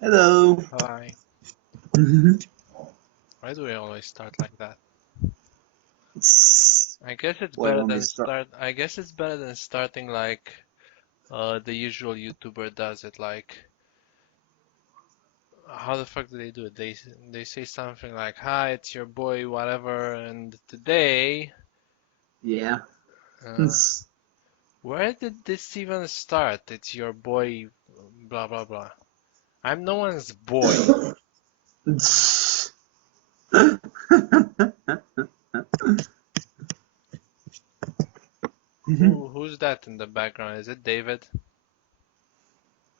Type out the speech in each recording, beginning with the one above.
Hello. Hi. Why do we always start like that? I guess it's What, you better want me to than start? start. I guess it's better than starting like the usual YouTuber does it. Like, how the fuck do they do it? They say something like, "Hi, it's your boy, whatever," and today, Yeah. uh, where did this even start? It's your boy, blah blah blah. I'm no one's boy. Who's that in the background? Is it David?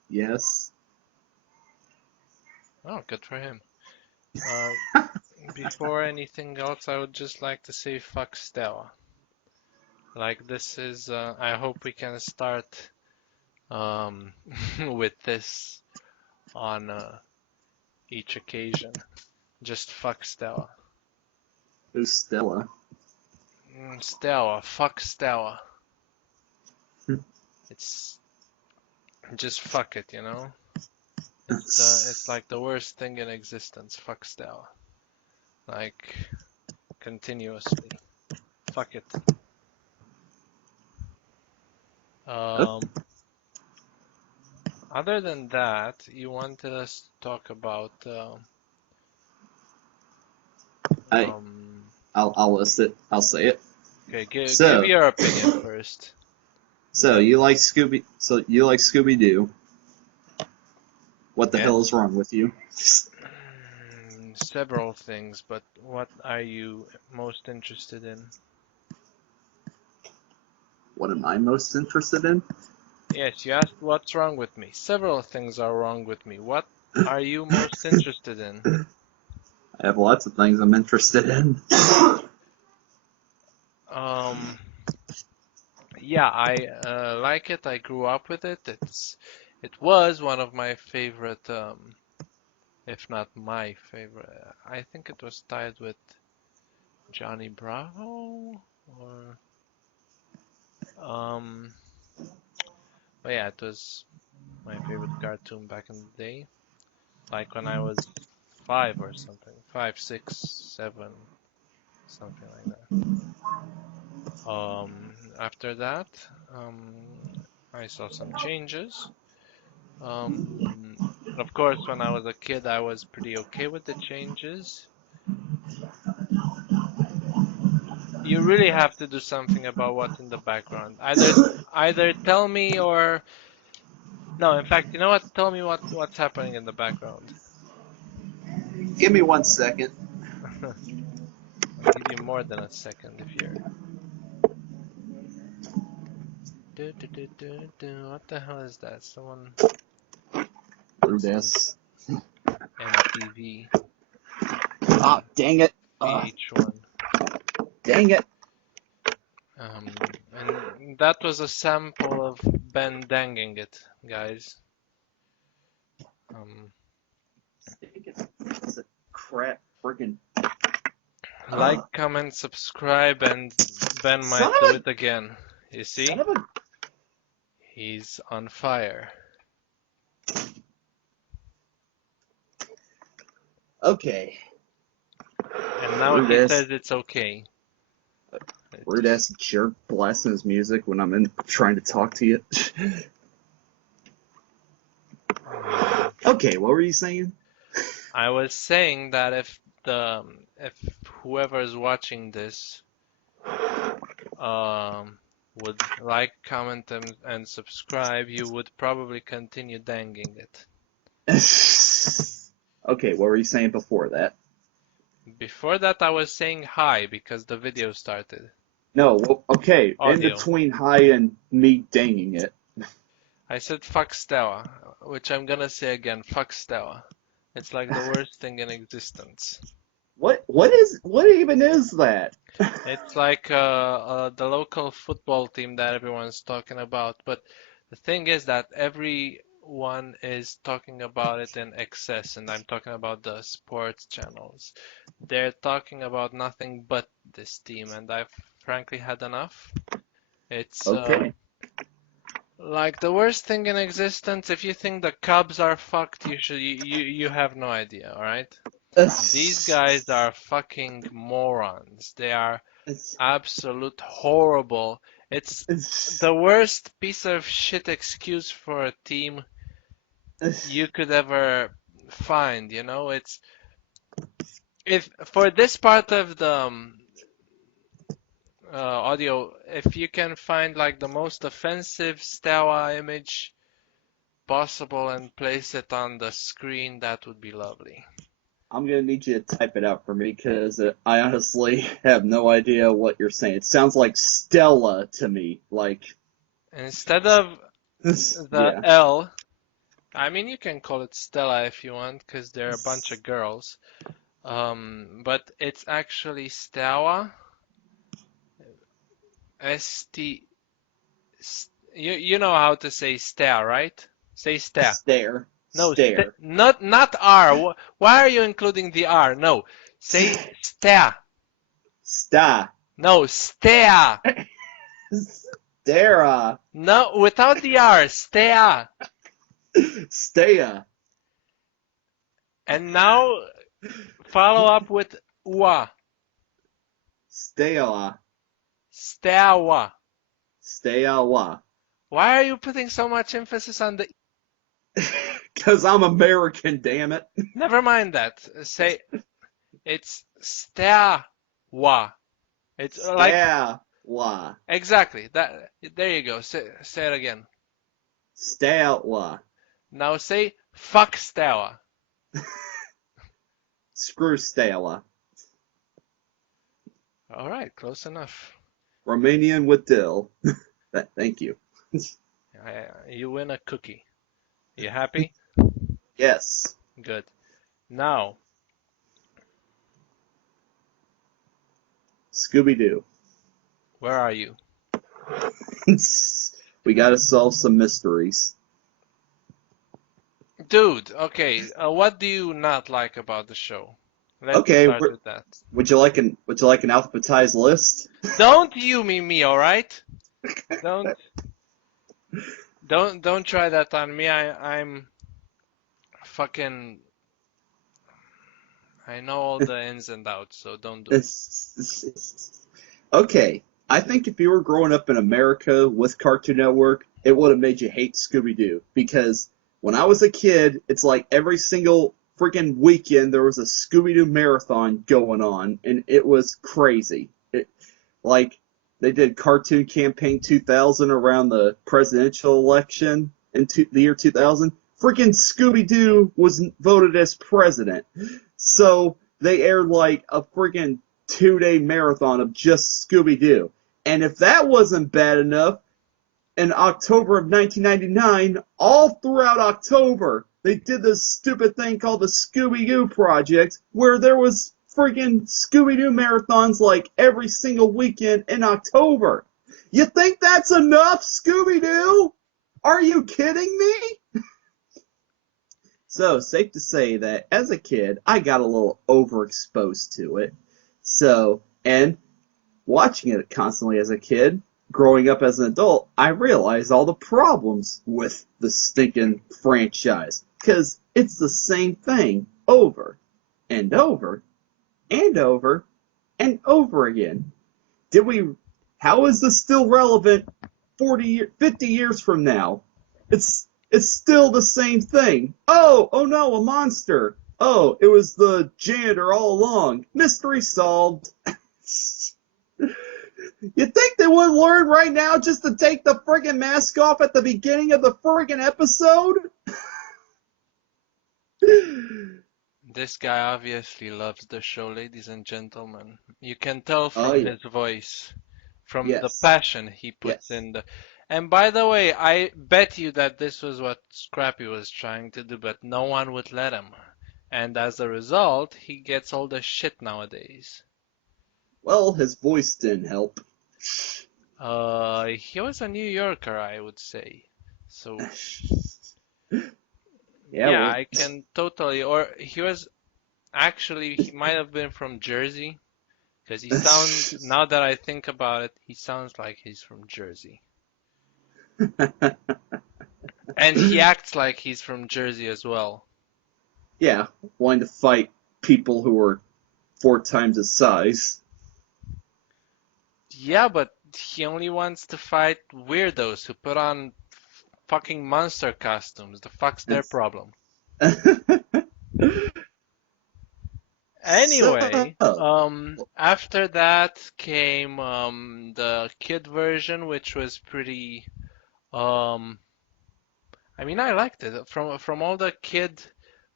Yes. Oh, good for him. Uh, Before anything else, I would just like to say fuck Stella. Like this is, I hope we can start um, with this on each occasion. Just fuck Stella. Who's Stella? Stella, fuck Stella. It's just fuck it, you know? It's like the worst thing in existence. Fuck Stella. Like continuously. Fuck it. Um, Other than that, you wanted us to talk about I, um I'll list it. I'll say it. okay, give So, your opinion first. so Then you like Scooby? So you like Scooby Doo? What the hell yes, is wrong with you? several things, but what are you most interested in? What am I most interested in? Yes, you asked what's wrong with me. Several things are wrong with me. What are you most interested in? I have lots of things I'm interested in. Um, yeah, I like it. I grew up with it. It was one of my favorite if not my favorite. I think it was tied with Johnny Bravo or um but yeah, it was my favorite cartoon back in the day. Like when I was 5 or something. 5, 6, 7, something like that. After that, I saw some changes. Um of course when I was a kid I was pretty okay with the changes. You really have to do something about what's in the background. Either tell me or no, in fact, you know what? Tell me what's happening in the background. Give me 1 second. I'll give you more than a second if you're. What the hell is that? Someone some Rudas. MTV Ah, dang it. VH1. Dang it. And that was a sample of Ben danging it, guys. Um, It's a crap freaking. like, comment, subscribe, and Ben Son might do of it again. You Son see? of a. He's on fire. Okay. And now Rude he ass, says it's okay. rude It's, ass jerk blasting his music when I'm in trying to talk to you. Okay, what were you saying? I was saying that if whoever is watching this would like, comment, and subscribe, you would probably continue danging it. Okay, what were you saying before that? Before that, I was saying hi because the video started. No, well, okay, in Audio. between hi and me danging it. I said fuck Stella, which I'm gonna say again, fuck Stella. It's like the worst thing in existence. What even is that? It's like the local football team that everyone's talking about, but the thing is that everyone is talking about it in excess, and I'm talking about the sports channels. They're talking about nothing but this team, and I've frankly had enough. It's Okay. Like the worst thing in existence, if you think the Cubs are fucked, you have no idea, all right? These guys are fucking morons. They are absolute horrible. It's the worst piece of shit excuse for a team you could ever find, you know? It's if for this part of the audio, if you can find like the most offensive Steaua image possible and place it on the screen, that would be lovely. I'm gonna need you to type it out for me because I honestly have no idea what you're saying. It sounds like Stella to me. Like Instead of the yeah, L, I mean you can call it Stella if you want, because they're a bunch of girls. But it's actually Steaua. S-T. You know how to say Stea, right? Say Stea. stare, No, stare, not R. Why are you including the R? No, say Stea. sta, No, Stea. stera, No, without the R. Stea. stea, And now follow up with Ua. stela, Steaua. steawa. Why are you putting so much emphasis on the? Because I'm American, damn it. Never mind that. Say it's Steaua. It's like Steawa, exactly that. There you go. Say it again. Steawa. Now say fuck Steaua. Screw Stella. All right, close enough. Romanian with dill. Thank you. You win a cookie. You happy? Yes. Good. Now, Scooby Doo. where are you? We gotta solve some mysteries. Dude, okay, what do you not like about the show? Let's Okay, start with that. would you like an alphabetized list? Don't you mean me, all right? Don't don't try that on me. I'm fucking I know all the ins and outs, so don't do it. Okay, I think if you were growing up in America with Cartoon Network, it would have made you hate Scooby Doo because when I was a kid, it's like every single freaking weekend there was a Scooby Doo marathon going on, and it was crazy. Like they did Cartoon Campaign 2000 around the presidential election in the year 2000. Freaking Scooby Doo was voted as president, so they aired like a freaking 2-day marathon of just Scooby Doo. And if that wasn't bad enough, in October of 1999, all throughout October, they did this stupid thing called the Scooby Doo Project, where there was freaking Scooby Doo marathons like every single weekend in October. You think that's enough, Scooby Doo? Are you kidding me? So, safe to say that as a kid, I got a little overexposed to it. So, and watching it constantly as a kid, growing up as an adult, I realized all the problems with the stinking franchise. Because it's the same thing over and over and over and over again. How is this still relevant 50 years from now? It's still the same thing. Oh no, a monster. Oh, it was the janitor all along. Mystery solved. You think they would learn right now just to take the friggin' mask off at the beginning of the friggin' episode? This guy obviously loves the show, ladies and gentlemen. You can tell Oh from yeah. his voice, from the Yes. passion he puts Yes. in the. And by the way, I bet you that this was what Scrappy was trying to do, but no one would let him. And as a result, he gets all the shit nowadays. Well, his voice didn't help. He was a New Yorker, I would say. So Yeah, yeah, well, I can totally. Or he was actually he might have been from Jersey, because now that I think about it, he sounds like he's from Jersey. And he acts like he's from Jersey as well. Yeah, wanting to fight people who are 4 times his size. Yeah, but he only wants to fight weirdos who put on fucking monster costumes. The fuck's their It's problem? so. Anyway, after that came the kid version, which was pretty. Um, I mean, I liked it. From all the kid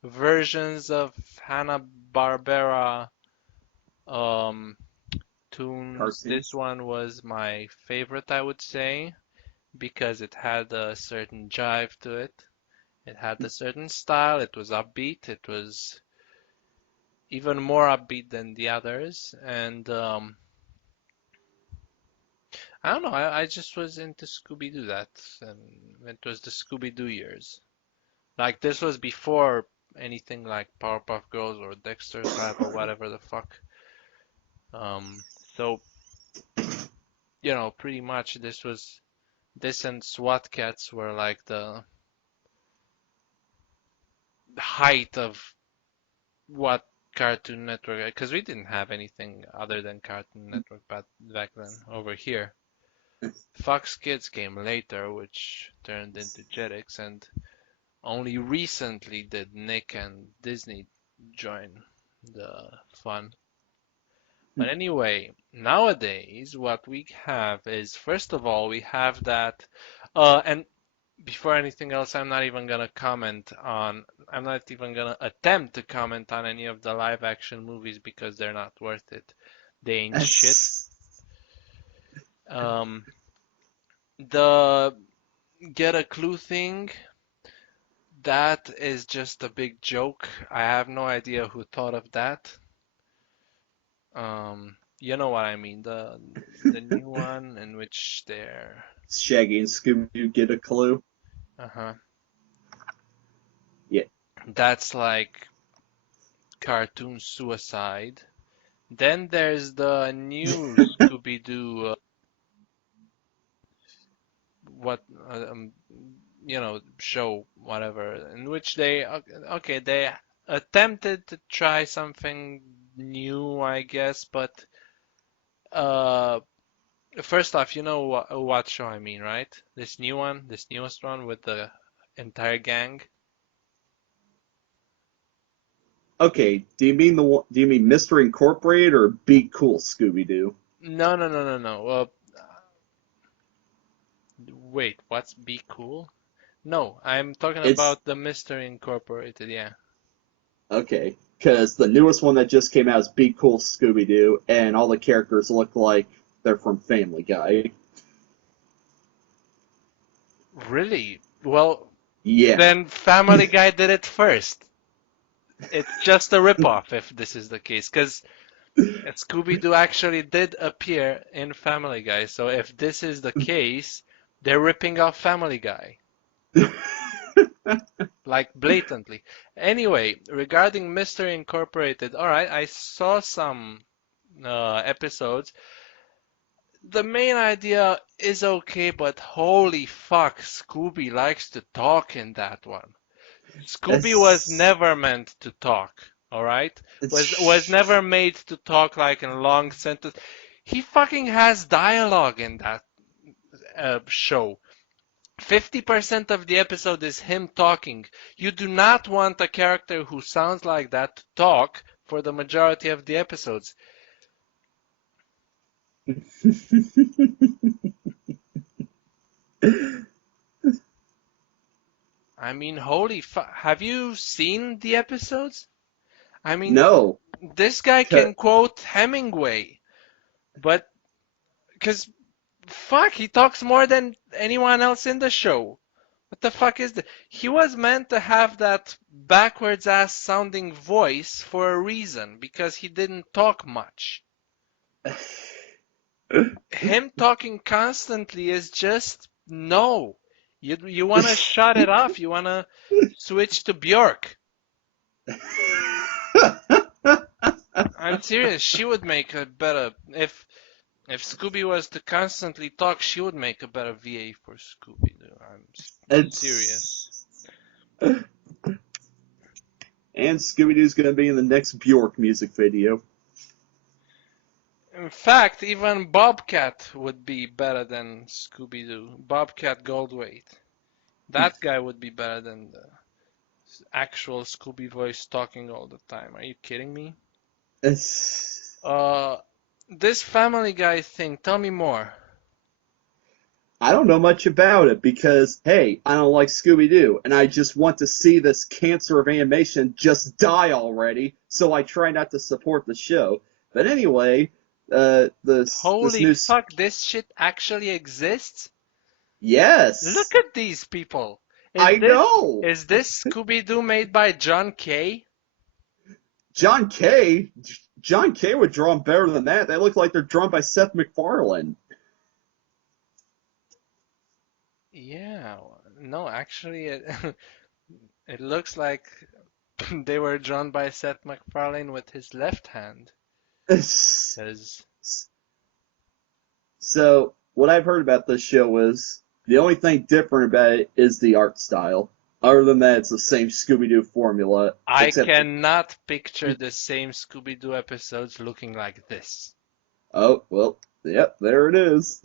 versions of Hanna-Barbera um, tunes, this Cartoons. one was my favorite, I would say, because it had a certain jive to it. It had a certain style. It was upbeat. It was even more upbeat than the others, and I don't know. I just was into Scooby Doo that, and it was the Scooby Doo years. Like this was before anything like Powerpuff Girls or Dexter's Lab or whatever the fuck. Um, so pretty much this and SWAT Cats were like the height of what Cartoon Network, because we didn't have anything other than Cartoon Network back then over here. Fox Kids came later, which turned into Jetix, and only recently did Nick and Disney join the fun. But anyway, nowadays what we have is, first of all, we have that, and before anything else, I'm not even gonna attempt to comment on any of the live action movies because they're not worth it. They ain't shit. Um, the Get a Clue thing, that is just a big joke. I have no idea who thought of that. You know what I mean, the new one in which they're Shaggy and Scooby get a clue. uh-huh. Yeah. That's like cartoon suicide. Then there's the new Scooby-Doo, what show, whatever, in which they attempted to try something new, I guess, but uh, first off, you know what show I mean, right? This newest one with the entire gang. Okay. Do you mean Mystery Incorporated or Be Cool Scooby Doo? No, no, no, no, no. Wait, what's Be Cool? No, I'm talking It's about the Mystery Incorporated, yeah. okay. Because the newest one that just came out is Be Cool Scooby Doo, and all the characters look like they're from Family Guy. Really? Well, Yeah. then Family Guy did it first. It's just a ripoff if this is the case, because Scooby-Doo actually did appear in Family Guy. So if this is the case, they're ripping off Family Guy, like blatantly. Anyway, regarding Mystery Incorporated, all right, I saw some episodes. The main idea is okay, but holy fuck, Scooby likes to talk in that one. Scooby was It's, never meant to talk, all right? Was it's never made to talk like in long sentences. He fucking has dialogue in that show. 50% of the episode is him talking. You do not want a character who sounds like that to talk for the majority of the episodes. I mean, holy fuck. Have you seen the episodes? I mean, no. this guy can quote Hemingway, but because fuck, he talks more than anyone else in the show. What the fuck is that? He was meant to have that backwards ass sounding voice for a reason, because he didn't talk much. Him talking constantly is just no. You wanna shut it off. You wanna switch to Bjork. I'm serious. She would make a better if If Scooby was to constantly talk, she would make a better VA for Scooby-Doo. I'm serious. It's and Scooby Doo's gonna be in the next Bjork music video. In fact, even Bobcat would be better than Scooby-Doo. Bobcat Goldthwait. That guy would be better than the actual Scooby voice talking all the time. Are you kidding me? It's, Uh, this Family Guy thing, tell me more. I don't know much about it because, hey, I don't like Scooby Doo, and I just want to see this cancer of animation just die already, so I try not to support the show. But anyway, this Holy new. fuck, this shit actually exists? Yes! Look at these people. Is I this know! is this Scooby-Doo made by John Kay? John Kay? John Kay would draw them better than that. They look like they're drawn by Seth MacFarlane. Yeah, no, actually, it looks like they were drawn by Seth MacFarlane with his left hand. 'Cause So, what I've heard about this show is the only thing different about it is the art style. Other than that, it's the same Scooby-Doo formula, I except cannot picture the same Scooby-Doo episodes looking like this. oh, well, yep, there it is.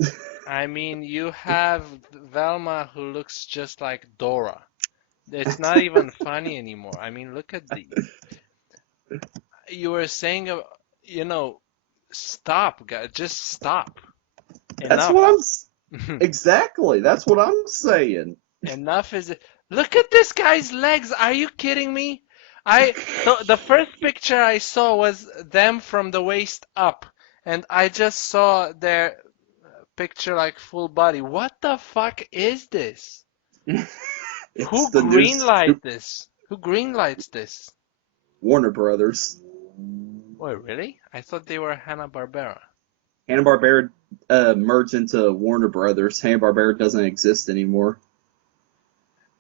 I mean, you have Velma who looks just like Dora. It's not even funny anymore. I mean, look at these. You were saying, you know, stop, guys. Just stop. That's Enough. what exactly. That's what I'm saying. Enough is it. Look at this guy's legs. Are you kidding me? The first picture I saw was them from the waist up, and I just saw their picture like full body. What the fuck is this? It's Who the new greenlight this? Who greenlights this? Warner Brothers. Wait, really? I thought they were Hanna-Barbera. Hanna-Barbera merged into Warner Brothers. Hanna-Barbera doesn't exist anymore.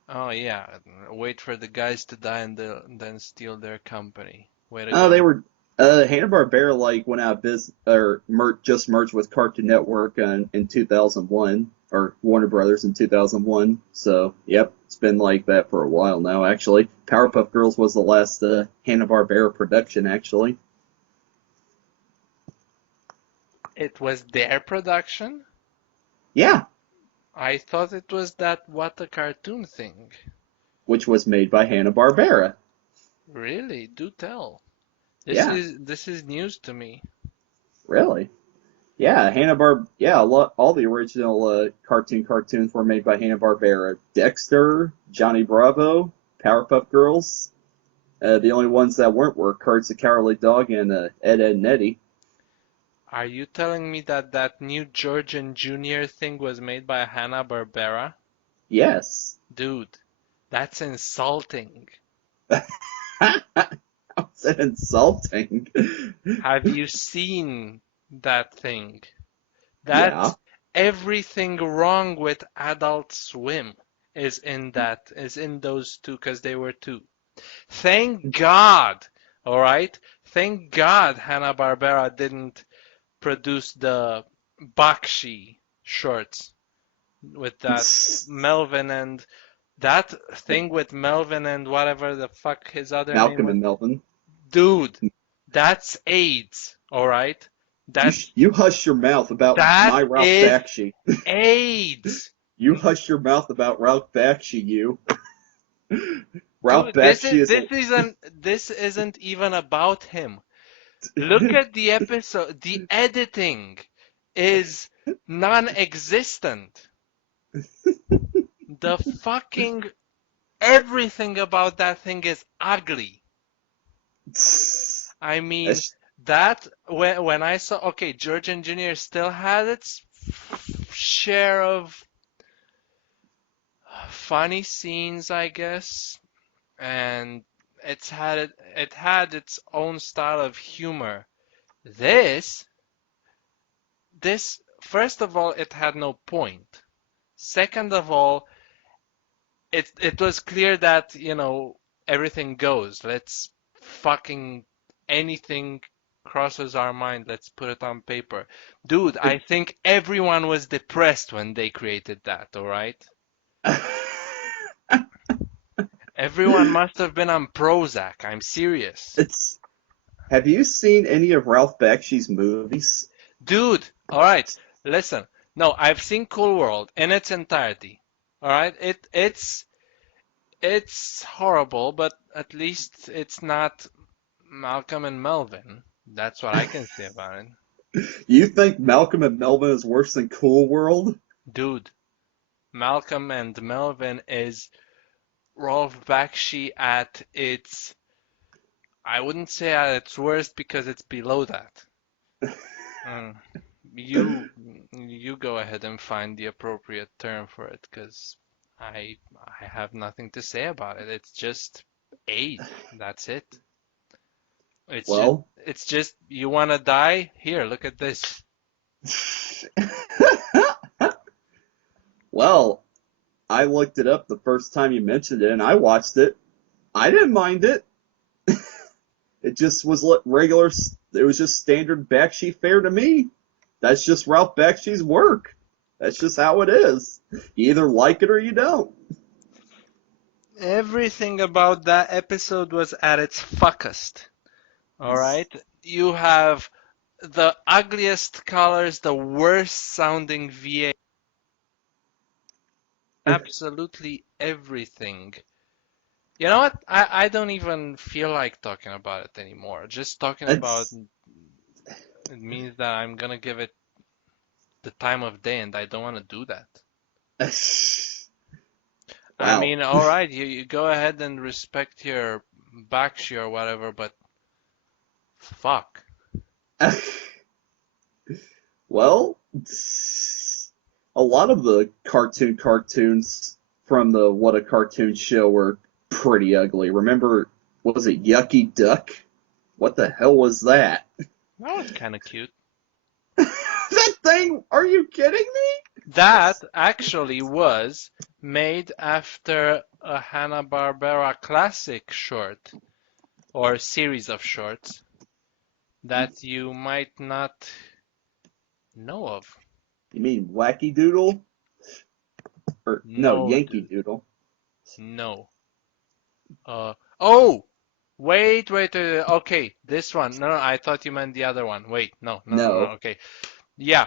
Oh yeah, wait for the guys to die and then steal their company. Way to Oh, they go. were Hanna-Barbera like went out of business or just merged with Cartoon Network in 2001 or Warner Brothers in 2001. So, yep, it's been like that for a while now actually. Powerpuff Girls was the last Hanna-Barbera production actually. It was their production? Yeah, I thought it was that What a Cartoon thing. which was made by Hanna-Barbera. Really? Do tell. Yeah, This is news to me. really. Yeah, all the original cartoons were made by Hanna-Barbera. Dexter, Johnny Bravo, Powerpuff Girls. The only ones that weren't were Courage the Cowardly Dog and Ed, Edd n Eddy. Are you telling me that that new George and Junior thing was made by Hanna-Barbera? Yes. Dude, that's insulting. How's that insulting? Have you seen that thing? Yeah. That's everything wrong with Adult Swim is in those two because they were two. Thank God, all right? Thank God Hanna-Barbera didn't produce the Bakshi shorts with that Melvin and that thing with Melvin and whatever the fuck his other name Malcolm was. and Melvin. Dude, that's AIDS, all right? You hush your mouth about That my Ralph is Bakshi. AIDS. You hush your mouth about Ralph Bakshi, you. Ralph Dude, this Bakshi is is a this isn't even about him. Look at the episode. The editing is non-existent. The fucking everything about that thing is ugly. I mean, that when I saw, okay, George and Junior still had its share of funny scenes, I guess, and it had its own style of humor. This this first of all, it had no point. Second of all, it was clear that, you know, everything goes. Let's fucking anything crosses our mind, let's put it on paper. Dude, I think everyone was depressed when they created that, all right? Everyone must have been on Prozac. I'm serious. It's. Have you seen any of Ralph Bakshi's movies? Dude, all right, listen. No, I've seen Cool World in its entirety. All right? It's horrible, but at least it's not Malcolm and Melvin. That's what I can say about it. You think Malcolm and Melvin is worse than Cool World? Dude, Malcolm and Melvin is Rolf Bakshi at its, I wouldn't say at its worst because it's below that. Mm. You go ahead and find the appropriate term for it because I have nothing to say about it. It's just aid. That's it. Well, It's just you want to die? Here, look at this. well, I looked it up the first time you mentioned it, and I watched it. I didn't mind it. It just was regular. It was just standard Bakshi fare to me. That's just Ralph Bakshi's work. That's just how it is. You either like it or you don't. Everything about that episode was at its fuckest. All right? You have the ugliest colors, the worst sounding VA. Absolutely everything. You know what? I don't even feel like talking about it anymore. Just talking about It's it means that I'm gonna give it the time of day, and I don't want to do that. I wow. mean, all right, you go ahead and respect your Bakshi or whatever, but fuck. Well, a lot of the cartoons from the What a Cartoon Show were pretty ugly. Remember, was it Yucky Duck? What the hell was that? That was kind of cute. That thing? Are you kidding me? That actually was made after a Hanna-Barbera classic short or series of shorts that you might not know of. You mean Wacky Doodle? Or no, No, Yankee dude. Doodle. No. Oh! Wait. Okay, this one. No, I thought you meant the other one. Wait, no. No. Okay. Yeah.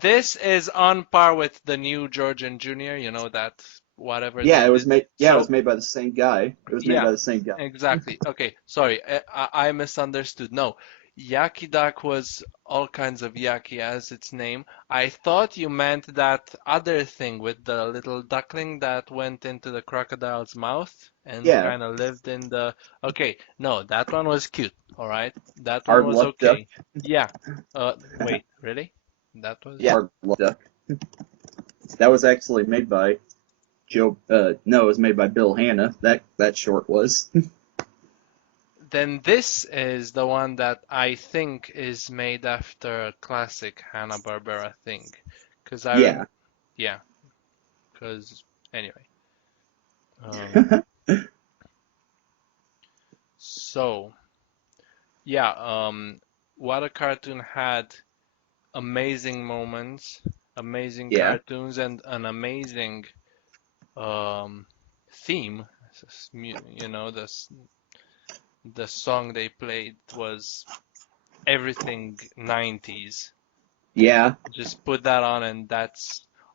This is on par with the new George and Junior, you know, that whatever Yeah, they it was did. made. Yeah, it was So, made by the same guy. It was made yeah, by the same guy. exactly. Okay, sorry, I misunderstood. No, Yucky Duck was all kinds of yucky as its name. I thought you meant that other thing with the little duckling that went into the crocodile's mouth and Yeah, kind of lived in the. Okay, no, that one was cute. All right, that one Hard was Luck Duck. okay. Yeah. Wait, really? That was. Yeah, Hard Luck Duck. That was actually made by Joe. No, it was made by Bill Hanna. That short was. Then this is the one that I think is made after a classic Hanna-Barbera thing. Cause Yeah. yeah, cause anyway. Um, so yeah, what a cartoon had amazing moments, amazing Yeah. cartoons, and an amazing theme. You know, the song they played was everything 90s. Yeah. Just put that on and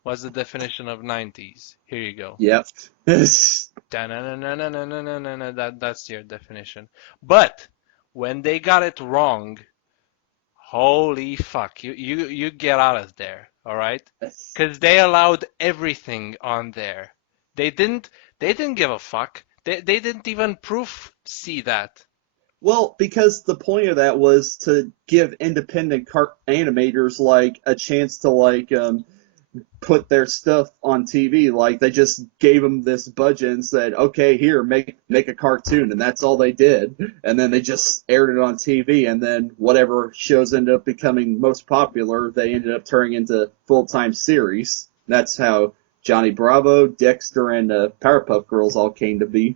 what's the definition of 90s. Here you go. Yep. That's your definition. But when they got it wrong, holy fuck, you get out of there, all right? Because they allowed everything on there. They didn't give a fuck. They didn't even proof see that. Well, because the point of that was to give independent animators like a chance to put their stuff on TV. Like they just gave them this budget and said, "Okay, here, make a cartoon," and that's all they did. And then they just aired it on TV, and then whatever shows ended up becoming most popular, they ended up turning into full-time series. That's how Johnny Bravo, Dexter, and Powerpuff Girls all came to be.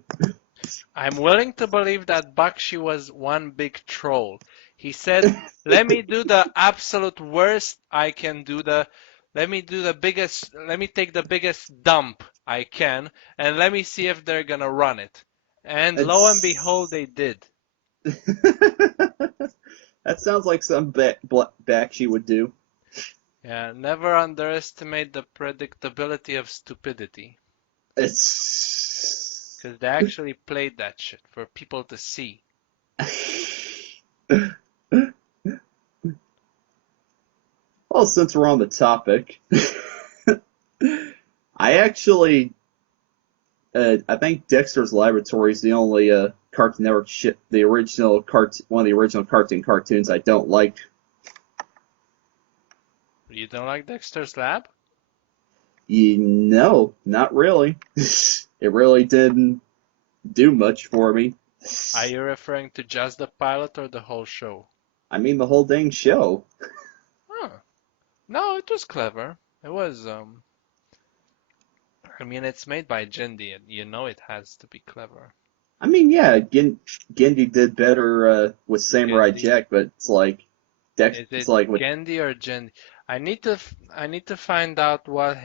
I'm willing to believe that Bakshi was one big troll. He said, "Let me do the absolute worst I can do. Let me do the biggest. Let me take the biggest dump I can, and let me see if they're gonna run it." And lo and behold, It's they did. that sounds like some back she would do. Yeah, never underestimate the predictability of stupidity, It's because they actually played that shit for people to see. well, since we're on the topic, I actually I think Dexter's Laboratory is the only Cartoon Network shit, the original one of the original cartoons I don't like. You don't like Dexter's Lab? No, not really. It really didn't do much for me. Are you referring to just the pilot or the whole show? I mean, the whole dang show. Huh. No, it was clever. It was, I mean, it's made by Jindy, and you know it has to be clever. I mean, yeah, Gendy did better with Samurai Gendy. Jack, but it's like Is It's it like with Gendy or Jendy? I need to find out what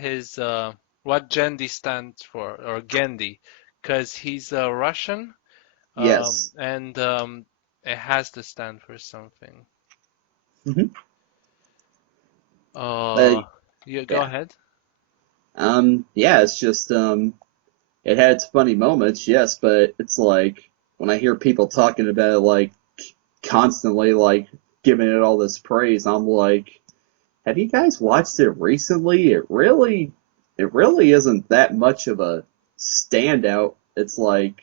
what Gendy stands for, or Gendy, because he's Russian, yes. and it has to stand for something. Hmm. Uh, Uh, you go yeah. ahead. Yeah, it's just it had its funny moments, yes, but it's like when I hear people talking about it like constantly, like giving it all this praise, I'm like, have you guys watched it recently? It really isn't that much of a standout. It's like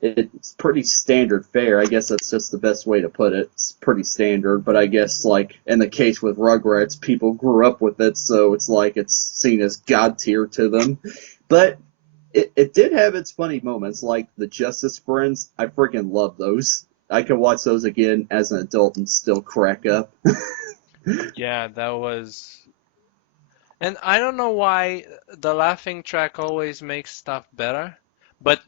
it's pretty standard fare. I guess that's just the best way to put it. It's pretty standard, but I guess like in the case with Rugrats, people grew up with it, so it's like it's seen as god tier to them. But it did have its funny moments, like the Justice Friends. I freaking love those. I could watch those again as an adult and still crack up. Yeah, that was. And I don't know why the laughing track always makes stuff better, but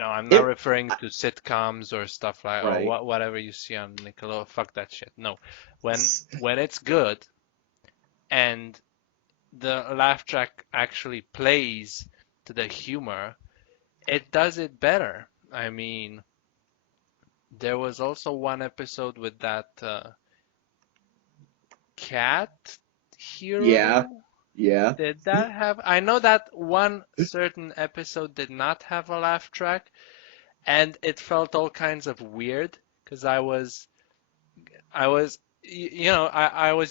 I'm not It referring to sitcoms or stuff like or right. whatever you see on Nickelodeon. Fuck that shit. No, when it's good and the laugh track actually plays to the humor, it does it better. I mean, there was also one episode with that cat Yeah, hero. yeah. Did that have? I know that one certain episode did not have a laugh track, and it felt all kinds of weird because I was, I was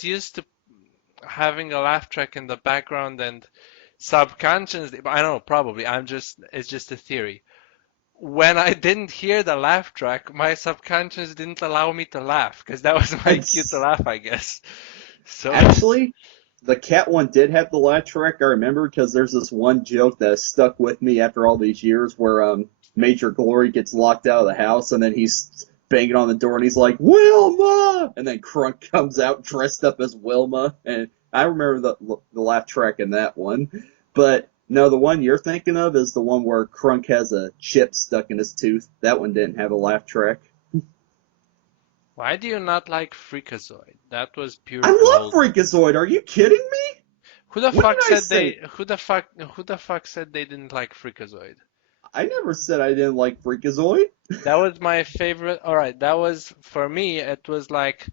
used to having a laugh track in the background and subconsciously, I don't know, probably it's just a theory. When I didn't hear the laugh track, my subconscious didn't allow me to laugh because that was my cue to It's laugh, I guess. So, actually the cat one did have the laugh track. I remember because there's this one joke that stuck with me after all these years, where Major Glory gets locked out of the house and then he's banging on the door and he's like Wilma, and then Crunk comes out dressed up as Wilma, and I remember the laugh track in that one. But no, the one you're thinking of is the one where Crunk has a chip stuck in his tooth. That one didn't have a laugh track. why do you not like Freakazoid? That was pure I love gold. Freakazoid. Are you kidding me? Who the When did fuck I said say? who the fuck said they didn't like Freakazoid? I never said I didn't like Freakazoid. That was my favorite. All right, that was for me. It was like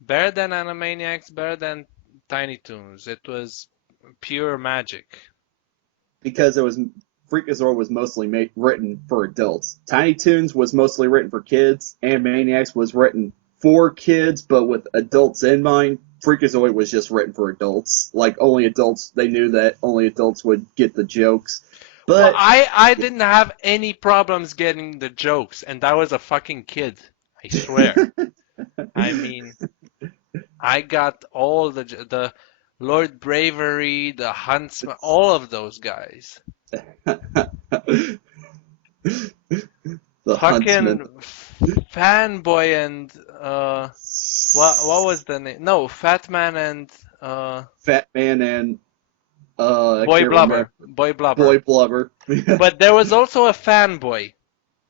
better than Animaniacs, better than Tiny Toons. It was pure magic. Because it was Freakazoid was mostly written for adults. Tiny Toons was mostly written for kids, and Maniacs was written for kids, but with adults in mind. Freakazoid was just written for adults. Like only adults, they knew that only adults would get the jokes. Well, But I didn't have any problems getting the jokes, and I was a fucking kid. I swear. I mean, I got all the Lord Bravery, the Huntsman, all of those guys. the Huntsman. Fucking Fanboy and what was the name? No, Fat Man and Fat Man and I Boy can't Blubber. remember. Boy Blubber. Boy Blubber. But there was also a fanboy.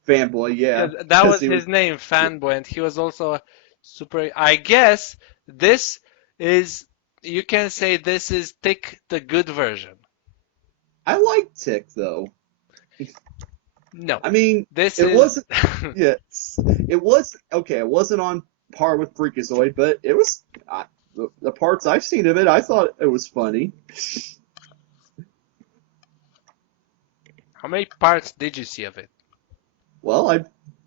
Fanboy, Yeah, yeah, that because was he was. his name, Fanboy, and he was also a super. I guess this is, you can say this is Tick the good version. I like Tick though. No, I mean, this it is wasn't. Yes, it was okay. It wasn't on par with Freakazoid, but it was. The parts I've seen of it, I thought it was funny. How many parts did you see of it? Well,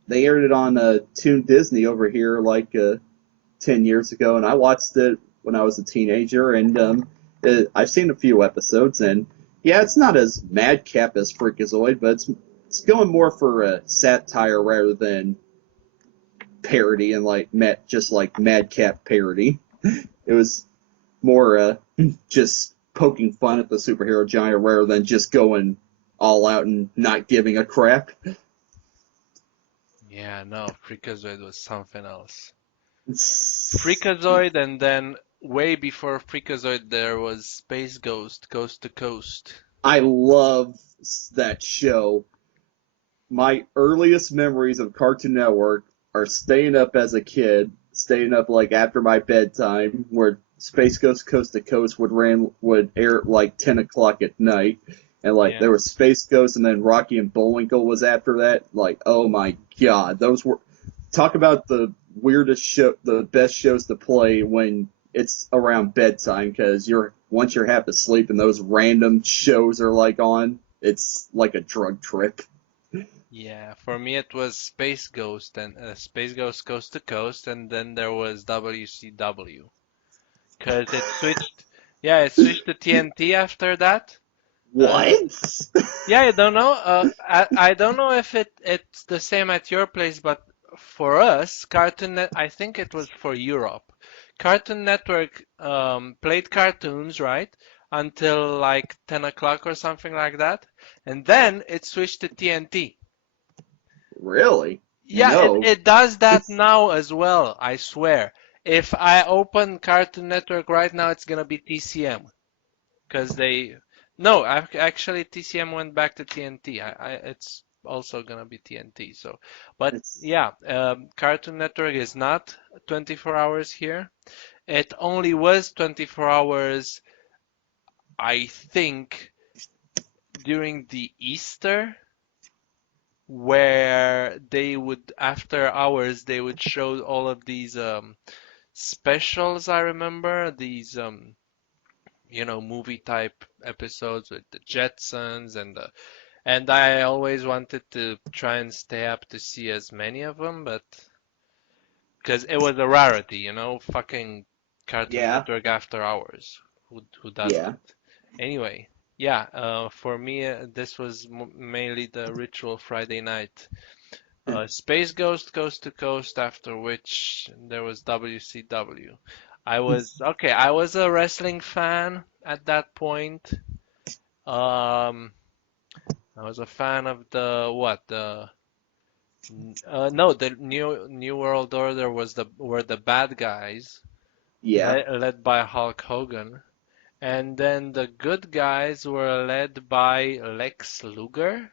they aired it on Toon Disney over here like 10 years ago, and I watched it when I was a teenager, and I've seen a few episodes, and yeah, it's not as madcap as Freakazoid, but it's going more for satire rather than parody and like just like madcap parody. It was more just poking fun at the superhero giant rather than just going all out and not giving a crap. Yeah, no, Freakazoid was something else. Freakazoid, and then way before Freakazoid, there was Space Ghost, Coast to Coast. I love that show. My earliest memories of Cartoon Network are staying up as a kid, staying up like after my bedtime, where Space Ghost Coast to Coast would air at like 10 o'clock at night, and like Yeah. there was Space Ghost, and then Rocky and Bullwinkle was after that. Like, oh my god, those were talk about the weirdest show, the best shows to play when it's around bedtime because once you're half asleep and those random shows are like on, it's like a drug trip. Yeah, for me it was Space Ghost and Space Ghost Coast to Coast, and then there was WCW. Cause it switched, yeah, it switched to TNT after that. Uh, What? yeah, I don't know. I don't know if it's the same at your place, but for us, I think it was for Europe. Cartoon Network played cartoons, right? Until like 10 o'clock or something like that. And then it switched to TNT. Really? Yeah, No. it does that now as well, I swear. If I open Cartoon Network right now, it's gonna be TCM. Because they. No, actually, TCM went back to TNT. It's also gonna be TNT. So, but It's yeah, Cartoon Network is not 24 hours here. It only was 24 hours, I think, during the Easter, where they would, after hours, they would show all of these specials. I remember these movie type episodes with the Jetsons and I always wanted to try and stay up to see as many of them, but because it was a rarity, fucking Cartoon yeah, Network after hours. Who does yeah. that? Anyway, yeah, for me, this was mainly the ritual Friday night. Space Ghost Coast to Coast, after which there was WCW. I was a wrestling fan at that point. Um, I was a fan of the what? No, the New World Order were the bad guys, Yeah, led by Hulk Hogan, and then the good guys were led by Lex Luger.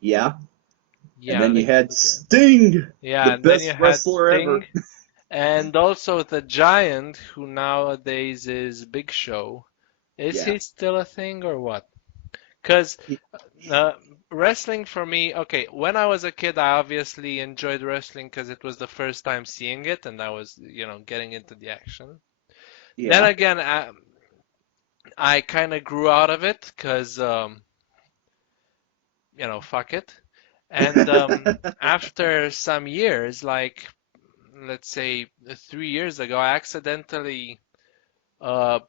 yeah. And Yeah, then you Lex had Luger. Sting, Yeah, the and then you best had wrestler ever. Sting, and also the Giant, who nowadays is Big Show. Is Yeah. he still a thing or what? Because uh, wrestling for me, okay, when I was a kid, I obviously enjoyed wrestling because it was the first time seeing it and I was, getting into the action. Then Yeah. again, I kind of grew out of it because, fuck it. And after some years, like let's say 3 years ago, I accidentally, uh,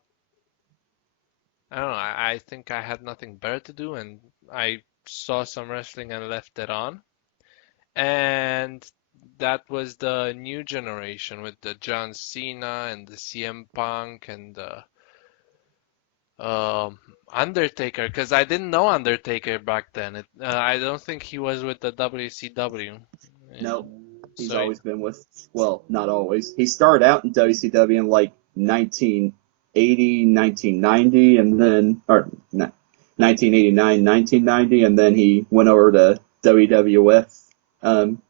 I don't know, I think I had nothing better to do and I saw some wrestling and left it on. And that was the new generation with the John Cena and the CM Punk and the Undertaker, because I didn't know Undertaker back then. I don't think he was with the WCW. No, he's So always been with, well, not always. He started out in WCW in like 1980, 1990, and then, or 1989, 1990, and then he went over to WWF um,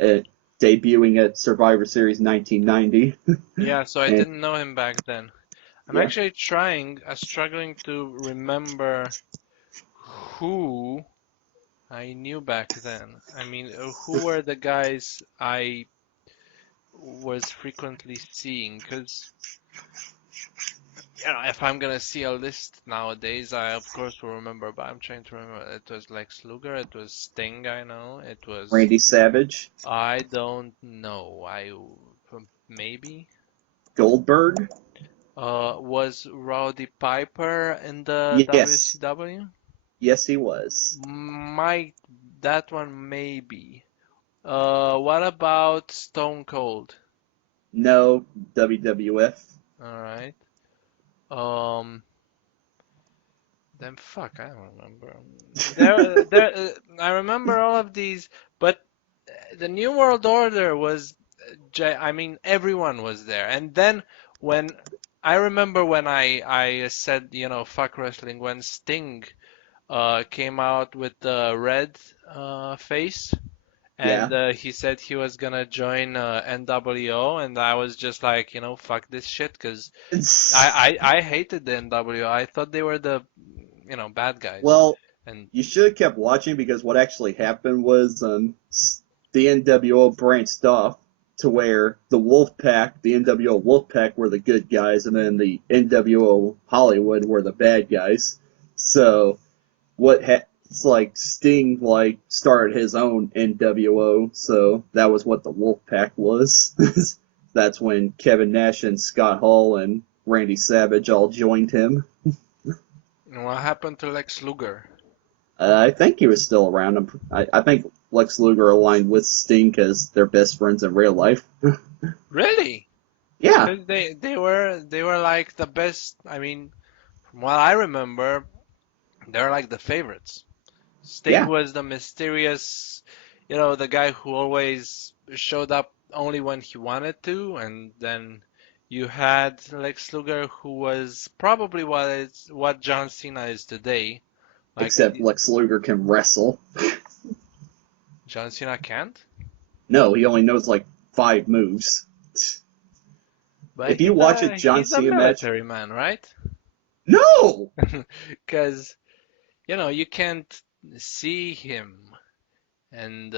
uh, debuting at Survivor Series 1990. Yeah, so I And didn't know him back then. I'm yeah, actually struggling to remember who I knew back then. I mean, who were the guys I was frequently seeing? Because, if I'm gonna see a list nowadays, I of course will remember, but I'm trying to remember. It was Lex Luger, it was Sting, I know. It was, Randy Savage, I don't know. Maybe. Goldberg. Was Rowdy Piper in the Yes, WCW? yes, he was. Might that one maybe. What about Stone Cold? No, WWF. All right. Um, then fuck, I don't remember. I remember all of these, but the New World Order was, I mean, everyone was there. And then when I remember when I said, fuck wrestling, when Sting came out with the red face. And Yeah. he said he was gonna join NWO, and I was just like, fuck this shit, because I hated the NWO. I thought they were the, bad guys. Well, And you should have kept watching because what actually happened was the NWO branched off to where the NWO Wolfpack were the good guys, and then the NWO Hollywood were the bad guys. So it's like Sting started his own NWO, so that was what the Wolfpack was. That's when Kevin Nash and Scott Hall and Randy Savage all joined him. what happened to Lex Luger? I think he was still around. I think Lex Luger aligned with Sting because they're best friends in real life. Really? Yeah, Because they were like the best. I mean, from what I remember, they're like the favorites. Sting yeah. was the mysterious, the guy who always showed up only when he wanted to, and then you had Lex Luger, who was probably what John Cena is today. Like, Except Lex Luger can wrestle. John Cena can't, No, he only knows like 5 moves. but If you he's watch a a John he's a Cena match, military man, right? no. Because you can't see him, and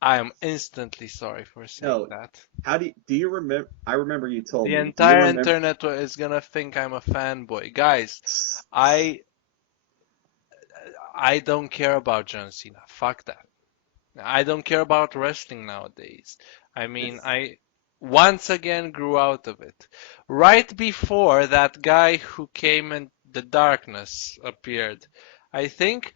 I am instantly sorry for saying No. that. Do you remember? I remember you told The me. Do you entire remember? internet is gonna think I'm a fanboy. Guys, I I don't care about John Cena. Fuck that. I don't care about wrestling nowadays. I mean, I once again grew out of it. Right before that guy who came in the darkness appeared. I think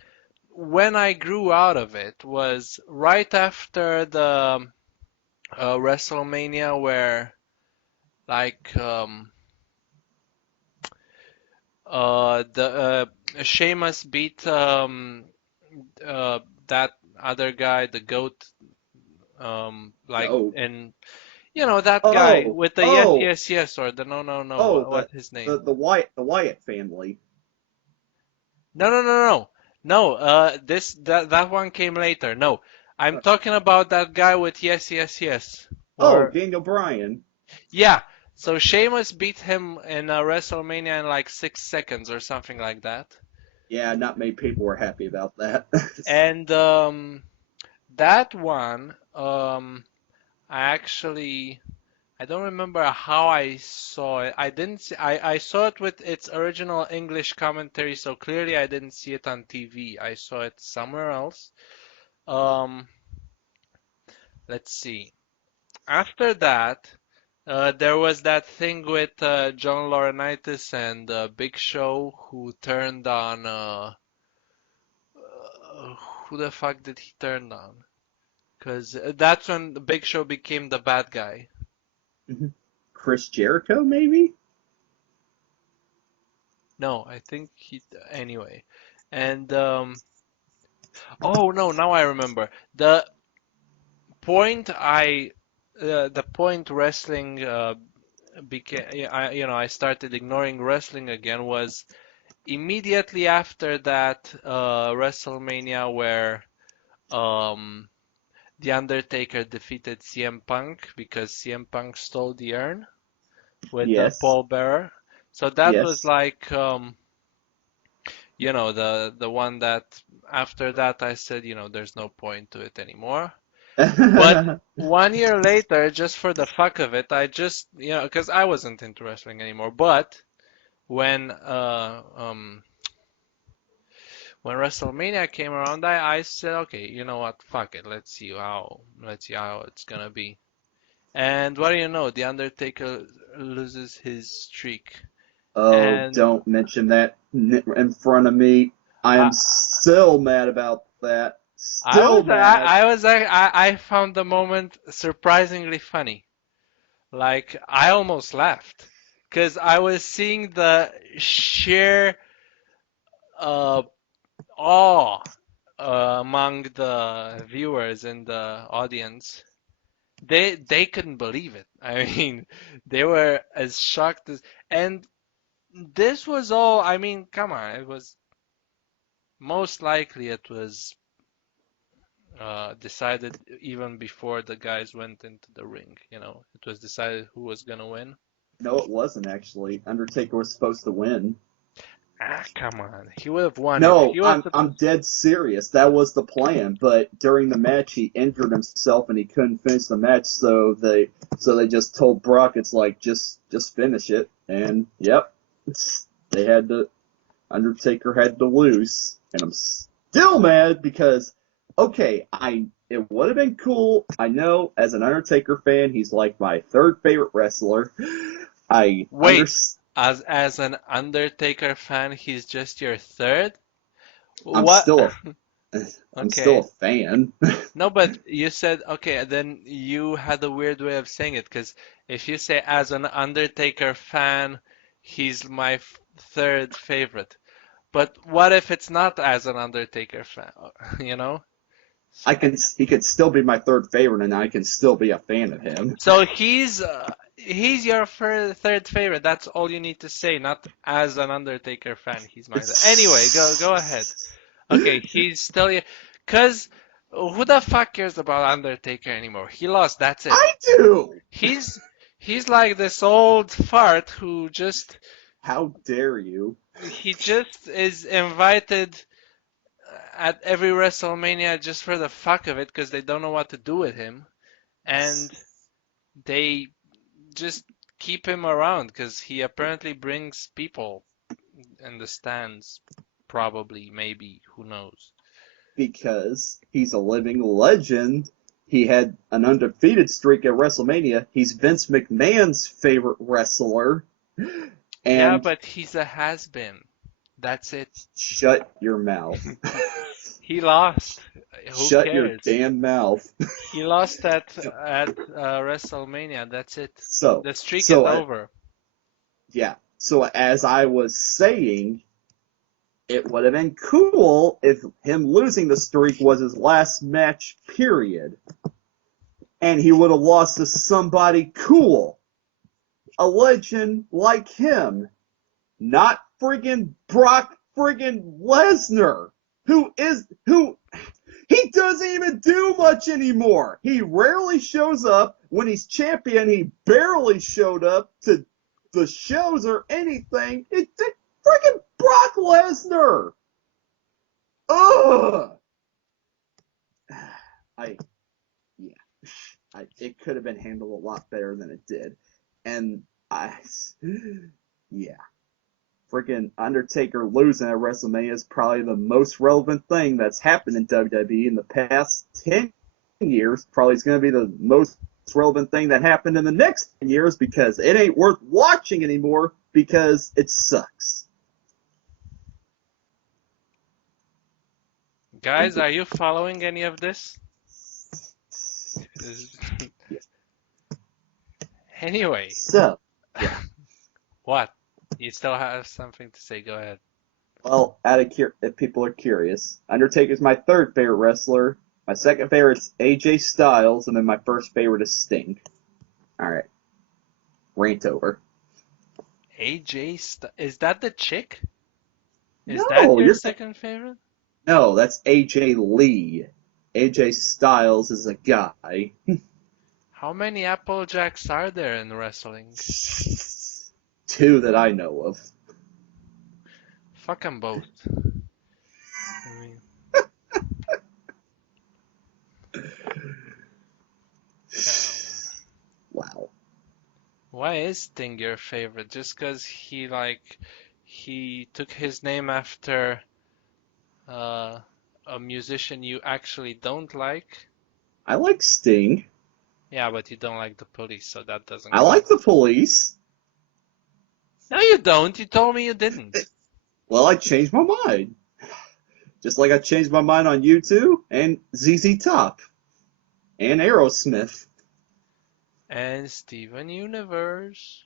when I grew out of it was right after the WrestleMania where like the Sheamus beat uh, that other guy, the goat, like Oh, and that guy oh, with the yes, oh, yes, yes, or the no, no, no. oh. What his name? The Wyatt family. No, no, no, no, no. That one came later. No, I'm Uh, talking about that guy with yes, yes, yes. oh, Or Daniel Bryan. yeah. So Sheamus beat him in WrestleMania in like 6 seconds or something like that. Yeah, not many people were happy about that. And that one, I don't remember how I saw it. I didn't see, I saw it with its original English commentary, so clearly I didn't see it on TV. I saw it somewhere else. Um, let's see. After that, there was that thing with John Laurinaitis and Big Show who turned on who the fuck did he turn on? Because that's when the Big Show became the bad guy. Chris Jericho, maybe? No, I think anyway. And oh no, now I remember. Point I the point wrestling became I started ignoring wrestling again was immediately after that WrestleMania where um, The Undertaker defeated CM Punk because CM Punk stole the urn with the Yes. pallbearer. So that was Yes. like, the one that after that I said, there's no point to it anymore. But 1 year later, just for the fuck of it, I just, because I wasn't into wrestling anymore. But when when WrestleMania came around, I said, okay, you know what, fuck it, let's see how it's gonna be. And what do you know, The Undertaker loses his streak. Oh, And don't mention that in front of me. I I, am still mad about that. I Still was, mad. I found the moment surprisingly funny. Like, I almost laughed. Because I was seeing the sheer uh, awe among the viewers in the audience. They couldn't believe it. I mean, they were as shocked as. And this was all. I mean, come on. It was most likely it was decided even before the guys went into the ring. It was decided who was gonna win. No, it wasn't actually. Undertaker was supposed to win. Ah, come on. He would have won if No, he was I'm supposed. dead serious. That was the plan. But during the match, he injured himself and he couldn't finish the match. So they just told Brock, it's like just finish it. And yep, they had to. Undertaker had to lose, and I'm still mad because okay, it would have been cool. I know as an Undertaker fan, he's like my third favorite wrestler. I under Wait, as an Undertaker fan, he's just your third? I'm What? still I'm still a Okay. fan. No, but you said, okay, then you had a weird way of saying it, because if you say as an Undertaker fan, he's my third favorite. But what if it's not as an Undertaker fan, you know? He could still be my third favorite, and I can still be a fan of him. So he's your third favorite. That's all you need to say, not as an Undertaker fan. He's my anyway. Go ahead. Okay, he's still your, cause who the fuck cares about Undertaker anymore? He lost. That's it. I do. He's he's like this old fart who just How dare you? he just is invited at every WrestleMania just for the fuck of it because they don't know what to do with him, and they just keep him around because he apparently brings people in the stands. Probably, maybe, who knows? Because he's a living legend. He had an undefeated streak at WrestleMania. He's Vince McMahon's favorite wrestler. Yeah, And but he's a has-been. That's it. shut your mouth. He lost. Who Shut your cares? damn mouth. He lost at WrestleMania. That's it. So, The streak is so over. yeah. So as I was saying, it would have been cool if him losing the streak was his last match, period. And he would have lost to somebody cool. A legend like him. Not friggin' Brock friggin' Lesnar. Who he doesn't even do much anymore. He rarely shows up. When he's champion, he barely showed up to the shows or anything. It's friggin' Brock Lesnar. Ugh. I yeah. It could have been handled a lot better than it did, and yeah. Freaking Undertaker losing at WrestleMania is probably the most relevant thing that's happened in WWE in the past 10 years. Probably is going to be the most relevant thing that happened in the next 10 years because it ain't worth watching anymore because it sucks. Guys, are you following any of this? Yeah. Anyway, So, yeah. what? You still have something to say? Go ahead. Well, if people are curious, Undertaker's my third favorite wrestler. My second favorite is AJ Styles, and then my first favorite is Sting. All right, rant over. Is that the chick? Is that No, your you're second favorite? no, that's AJ Lee. AJ Styles is a guy. How many Applejacks are there in wrestling? Two that I know of. Fuck 'em both. I mean, um, Wow. why is Sting your favorite? Just 'cause he took his name after uh, a musician you actually don't like? I like Sting. Yeah, but you don't like the Police, so that doesn't I count. like the Police. No, you don't. You told me you didn't. Well, I changed my mind. Just like I changed my mind on U2 and ZZ Top and Aerosmith. And Steven Universe.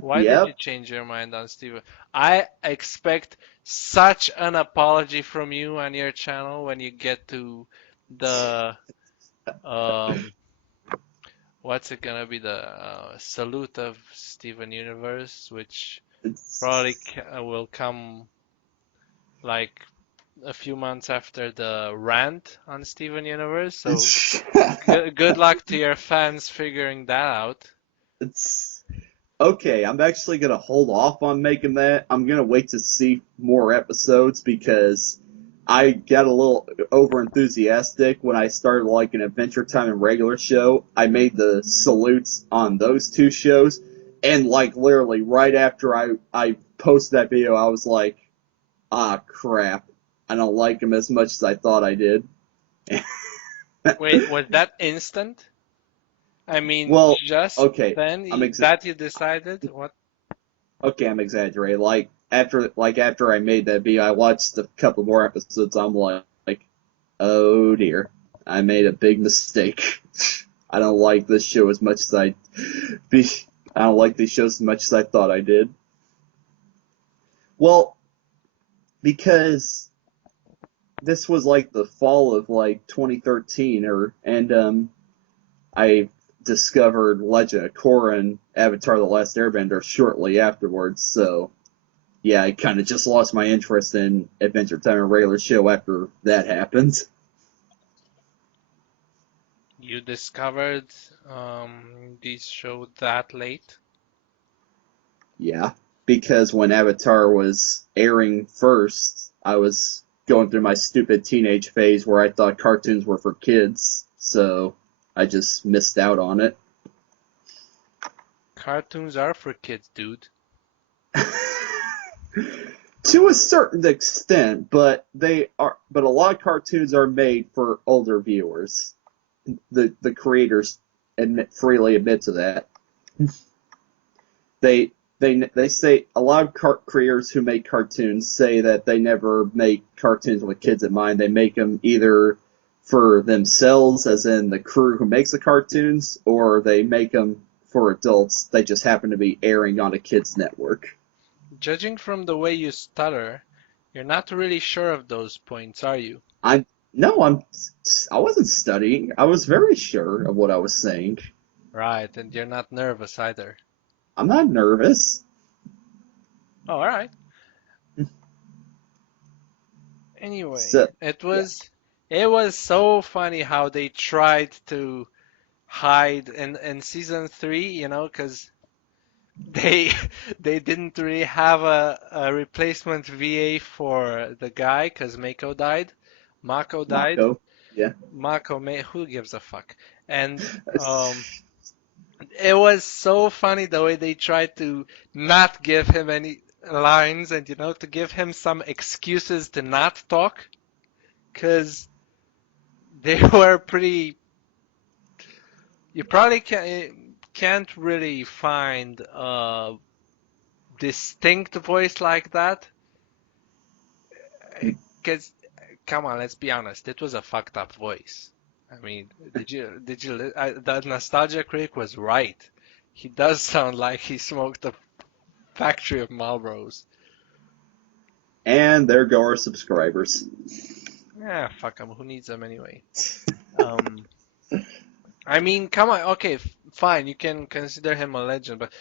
Why did you Yep. change your mind on Steven? I expect such an apology from you on your channel when you get to the um what's it gonna be, the salute of Steven Universe, which probably It's, will come like a few months after the rant on Steven Universe. So good luck to your fans figuring that out. it's okay. I'm actually gonna hold off on making that. I'm gonna wait to see more episodes because I got a little over enthusiastic when I started like an Adventure Time and regular show. I made the salutes on those two shows, and like literally right after I posted that video, I was like, ah crap, I don't like him as much as I thought I did. Wait, was that instant? I mean, Well, just okay, then I'm exa- that you decided? What? okay, I'm exaggerating. Like after I made that video, I watched a couple more episodes. I'm like, oh dear, I made a big mistake. I don't like this show as much as be. I don't like these shows as much as I thought I did. Well, because this was like the fall of like 2013, and I discovered Legend of Korra and Avatar: The Last Airbender shortly afterwards. So yeah, I kind of just lost my interest in Adventure Time and regular show after that happened. You discovered this show that late? Yeah, because when Avatar was airing first, I was going through my stupid teenage phase where I thought cartoons were for kids, so I just missed out on it. Cartoons are for kids, dude. To a certain extent, but a lot of cartoons are made for older viewers. The creators freely admit to that. They they say a lot of creators who make cartoons say that they never make cartoons with kids in mind. They make them either for themselves, as in the crew who makes the cartoons, or they make them for adults. They just happen to be airing on a kids network. Judging from the way you stutter, you're not really sure of those points, are you? I no, I wasn't studying. I was very sure of what I was saying. Right, and you're not nervous either. I'm not nervous. Oh, all right. Anyway, So yeah, it was so funny how they tried to hide in season 3, you know, because they they didn't really have a replacement VA for the guy because Mako died. Mako. Yeah. Who gives a fuck? And it was so funny the way they tried to not give him any lines and, you know, to give him some excuses to not talk because they were pretty. You probably can't really find a distinct voice like that. Because, come on, let's be honest, it was a fucked up voice. I mean, the nostalgia critic was right. He does sound like he smoked a factory of Marlboros. And there go our subscribers. Yeah, fuck him. Who needs them anyway? Um, I mean, come on. Okay, fine. You can consider him a legend, but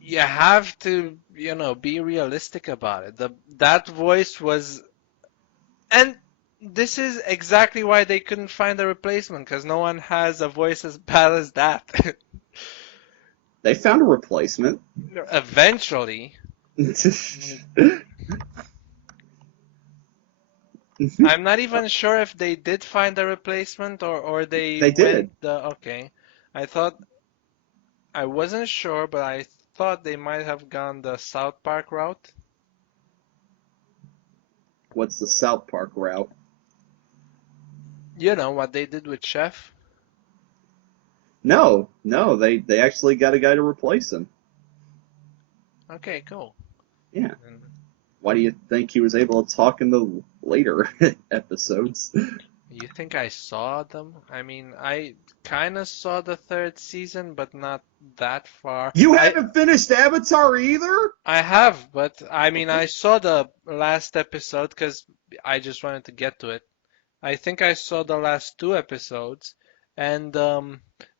you have to, you know, be realistic about it. That voice was, and this is exactly why they couldn't find a replacement, because no one has a voice as bad as that. They found a replacement. Eventually. Mhm. I'm not even sure if they did find a replacement or they They went did. okay. I thought I wasn't sure, but I thought they might have gone the South Park route. What's the South Park route? You know what they did with Chef? No, no, they actually got a guy to replace him. Okay, cool. Yeah. And Why do you think he was able to talk in the later episodes? you think I saw them? I mean, I kind of saw the third season, but not that far. You I haven't finished Avatar either? I have, but I mean, Okay. I saw the last episode because I just wanted to get to it. I think I saw the last two episodes, and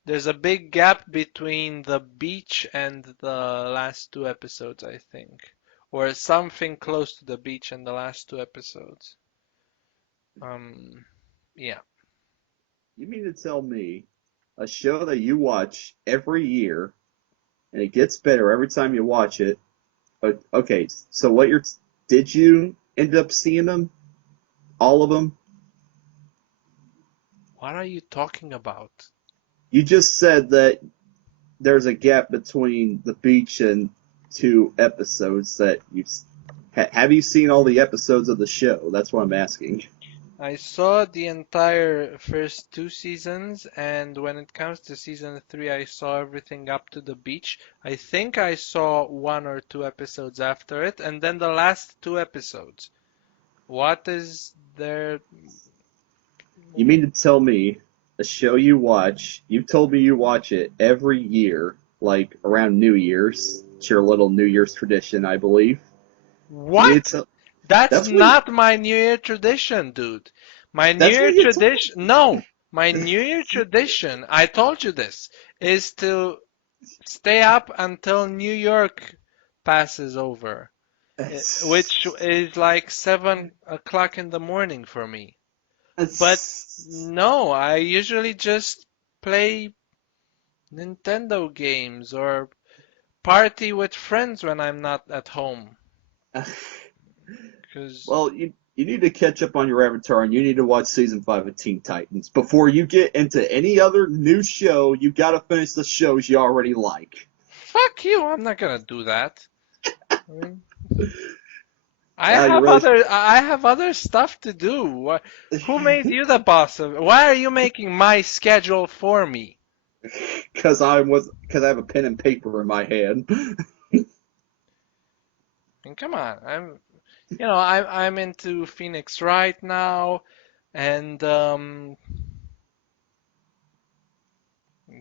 there's a big gap between the beach and the last two episodes, I think, or something close to the beach and the last two episodes. Um, yeah. You mean to tell me a show that you watch every year and it gets better every time you watch it? Okay, so did you end up seeing them? All of them? What are you talking about? You just said that there's a gap between the beach and two episodes that have you seen all the episodes of the show? That's what I'm asking. I saw the entire first two seasons, and when it comes to season three, I saw everything up to the beach. I think I saw one or two episodes after it, and then the last two episodes. What is there? You mean to tell me a show you watch, you've told me you watch it every year, like around New Year's. It's your little New Year's tradition, I believe. You mean to What? tell That's that's what not my New Year tradition, dude. My New that's Year what you told tradition, no, my New Year tradition, I told you this, is to stay up until New York passes over, which is like 7 o'clock in the morning for me. But no, I usually just play Nintendo games or party with friends when I'm not at home. Cause Well, you need to catch up on your Avatar, and you need to watch season 5 of Teen Titans before you get into any other new show. You got to finish the shows you already like. fuck you, I'm not gonna do that. I mean, Ah, you really, I have other stuff to do. Who made you the boss of it? Why are you making my schedule for me? because I have a pen and paper in my hand. And come on, I'm into Phoenix right now, and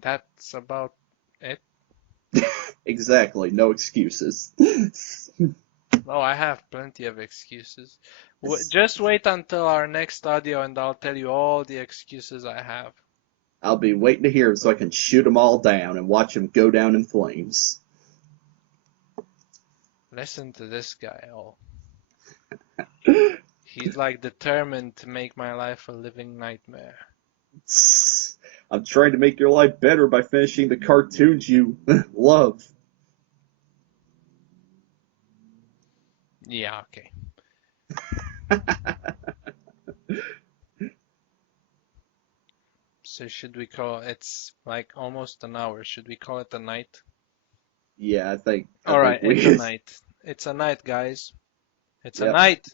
that's about it. Exactly, no excuses. Oh, I have plenty of excuses. Just wait until our next audio, and I'll tell you all the excuses I have. I'll be waiting to hear 'em so I can shoot them all down and watch them go down in flames. Listen to this guy. Oh, he's like determined to make my life a living nightmare. I'm trying to make your life better by finishing the cartoons you love. Yeah, okay. So should we call it's like almost an hour. Should we call it a night? Yeah, I All think right, it's a we. night. It's a night, guys. It's a Yep, night.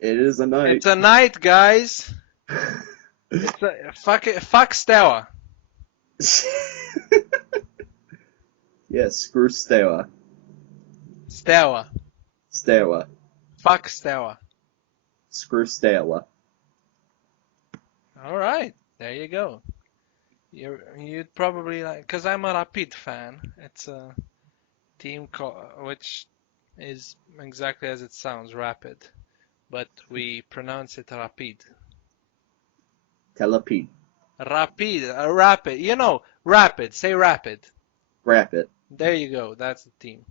it is a night. It's a night, guys. It's a fuck Stella. Yes, screw Stella. Stella. Stella. Fuck Stella. Screw Stella. All right, there you go. You'd probably like because I'm a Rapid fan. It's a team which is exactly as it sounds, Rapid, but we pronounce it Rapid. Telepede. Rapid, rapid. Rapid. Say rapid. Wrap it. There you go. That's the team.